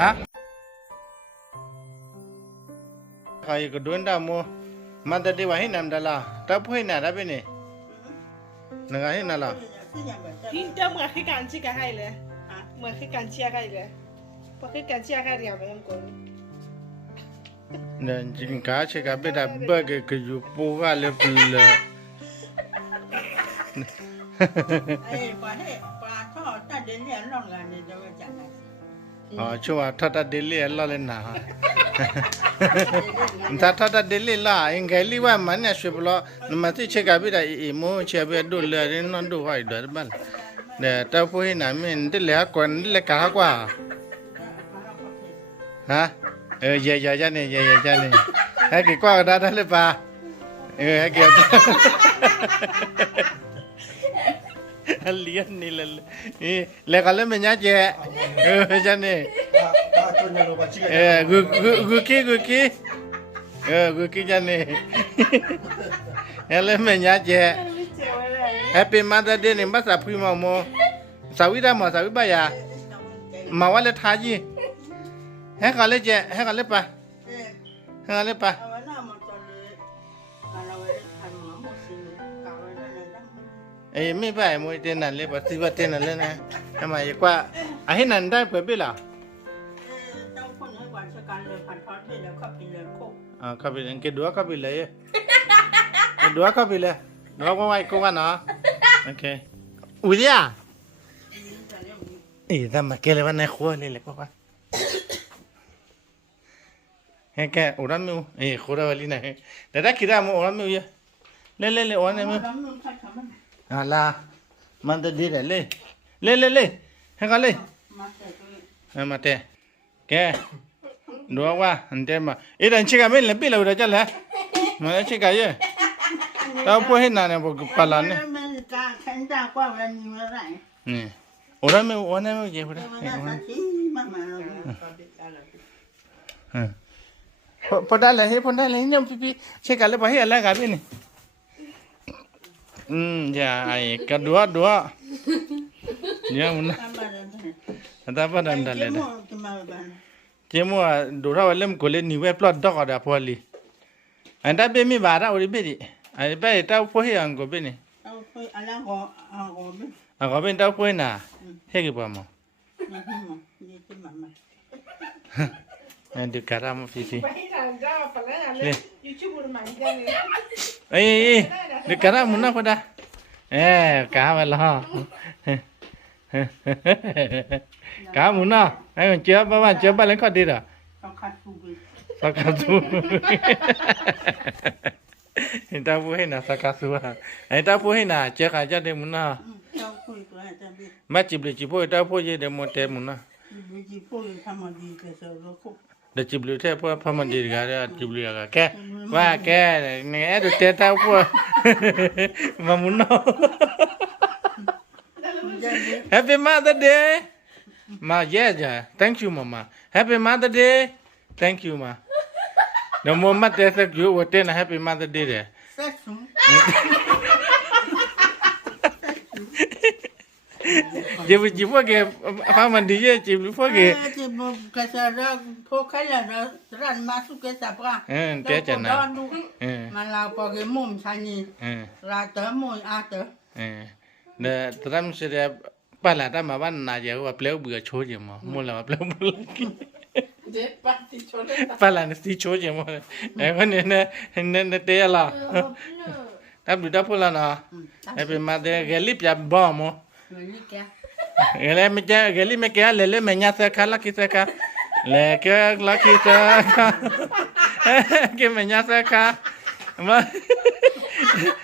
ฮะใครก็โดนด่ามัวมันจะได้ว่าให้นำดาราแต่พูดน่ะได้เป็นนี่นึกให้น่ะล่ะ พี่เจ้าเมื่อคือการชี้กันให้เลยเมื่อคือการเชียร์ให้เลยพอคือการเชียร์ให้เรียบร้อยก่อน เนี่ยจริงๆการเช็คแบบแบบเบอร์ก็อยู่ปูก็เลยเป็นเลย ไอ้ปลาเห็ดปลาทอดแต่เดี๋ยวนี้ร้อนกันเนี่ยจะไปจัดไหน อ๋อชัวร์ถ้าเดลี่ล่ะเลยนะถ้าเดลี่ล่ะยังไงลีว่ามันเนี่ยช่วยบล้อนั่นมาที่เช็คแบบอีโมเช็คแบบดูเลยนั่นดูไว้ด้วยบ้านเนี่ยแต่พูดน่ะมันเดลี่กว่าเดลี่กากว่าฮะเยอะๆจ้าเนี่ยเยอะๆจ้าเนี่ยให้กี่กว่าได้เลยป่ะให้กี่เลี้ยนนี่เลยนี่เล็กอะไรไม่ยากเจ๊จ้าเนี่ยกูกี้จ้าเนี่ยอะไรไม่ยากเจ๊ Happy Mother Day นี่ภาษาพูดมาโมสาวิดามาสาวิบายามาว่าเลยท้าจีให้กันเลยเจ๊ให้กันเลยป่ะให้กันเลยป่ะ เอาไว้หน้ามันจะเลยเอาไว้ทำหมูหมูสิกะไว้ได้เลยนะ เอ้ยไม่ไปมวยเต้นนั่นเลยป่ะสิบเต้นนั่นเลยนะทำไมกว่าไอ้นั่นได้เปิดไปล่ะ เจ้าคนให้วันสกันเลยพันทอดไปแล้วก็ไปเลยโคก เข้าไปเลยแค่ดัวเข้าไปเลยดัวเข้าไปเลยดัวว่าไว้กูว่าเนาะโอเคอุ้ยอ่ะทำมาเกลือวันไหนขวดเลยกูว่าเฮ้ยแกอุรามิวขวดวันนี้นะแต่ถ้าคิดว่ามันอุรามิวเยอะเล่โอ้ยเนี่ยมั้งล่ะมันจะดีเลยเล่ให้กันเลยมาเตะแกดูว่าอันเดียมาดันชิคกี้พายเล่นปีละวันจะเล่มาชิคกี้พายเราพูดให้นานเนี่ยบอกปลาเนี่ยมันจะขันจากว่าวันนี้เมื่อไหร่ นี่อุรามิววันนี้มั้งเยอะเลยพอได้เลยเนี่ยพี่เช็คกันเลยไปให้อะไรกันพี่นี่อย่าไอ้กระดัวเนี่ยมันแต่พอดันได้เลยเจ้ามัวดูเราเล่มกุเลนี่เว็บพลอดดอกอะไรพอลีอันนั้นเป็นมีบาร์อะไรเป็นดิอันนี้เป็นเต้าพูดให้อังกูเป็นนี่เอาไปอะไรก็เอาไปอังกูเป็นเต้าพูดน่ะเฮ้ยกี่ปะมั้งอันเดียวกันมั้งพี่ไปทางเจ้าไปแล้วเลยยูทูบมันมันจะเลยเอ้ยเดียวกันมั้งนะพอดากาไปละกามุนนะไอ้คนเจ้าบ้านเจ้าบ้านเล่นข้อดีละสักการสูเห็นตาพูดให้น่ะสักการสูอ่ะไอ้ตาพูดให้น่ะเจ้าข้าจะเดมุนนะมาจิบเลยจิบพูดตาพูดเยอะเดมุนเตมุนนะเดี๋ยวจิบเลยแท้พูดพามันดีกันเดี๋ยวจิบเลยกันแกว่าแกเนี่ยดูเตะตาพูดมามุนนะ Happy Mother Day ma yeah thank you mama Happy Mother Day thank you ma the moment they say you will tell Happy Mother Day there chỉ phơi cái pha mình đi chứ chỉ phơi cái chỉ một cái sao ra phơi cái là nó rắn mà suốt cái sạp ra té chân này mà là bỏ cái mồm xài nhỉ ra tới mồm tới nè tram sẽ đẹp ba là ta mà ban nào giờ gặp léo bữa chối gì mà mua là gặp léo bữa ba là nó tí chối gì mà em cái này nè té là đáp được đáp là nào em bị mà để cái lip chạm bò mà cái này mình chơi cái lip mấy cái lấy mình nhát sẽ khá là kia sẽ khá lấy cái là kia sẽ khá cái mình nhát sẽ khá mà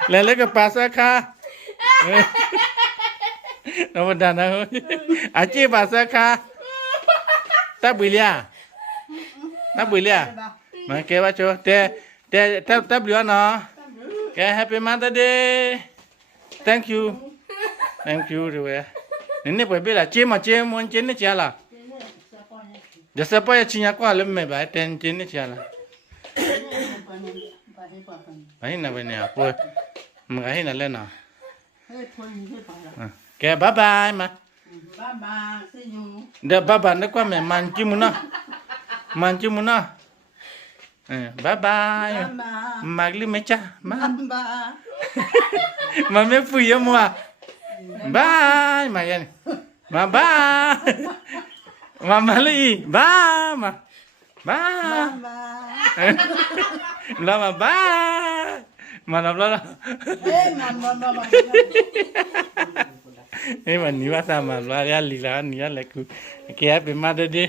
lấy cái pa sẽ khá nó mà đàn nào à chị bà sẽ khá ta bự lia mà kêu bà chú te bự nó cái Happy Mother Day thank you rồi nên bởi vì là chị muốn chị nó chả là giờ sẽ phải chị nhắc qua lên mày bài tên chị nó chả là ấy nào bên này bôi mà ấy là lên nào cái bye bye mà Baba, see you. De baba ne kwa me manjimuna. Manjimuna. Bye bye. Baba. Magli mecha. Baba. Mame puya moi. Bye Mayan. Bye. Mama li. Bye ma. Bye. Baba. Lama bye. Mana bla. Hey, mama. Mà ni wa sa ma bla ya li la ni ya le ku. Ke ya pe ma de de.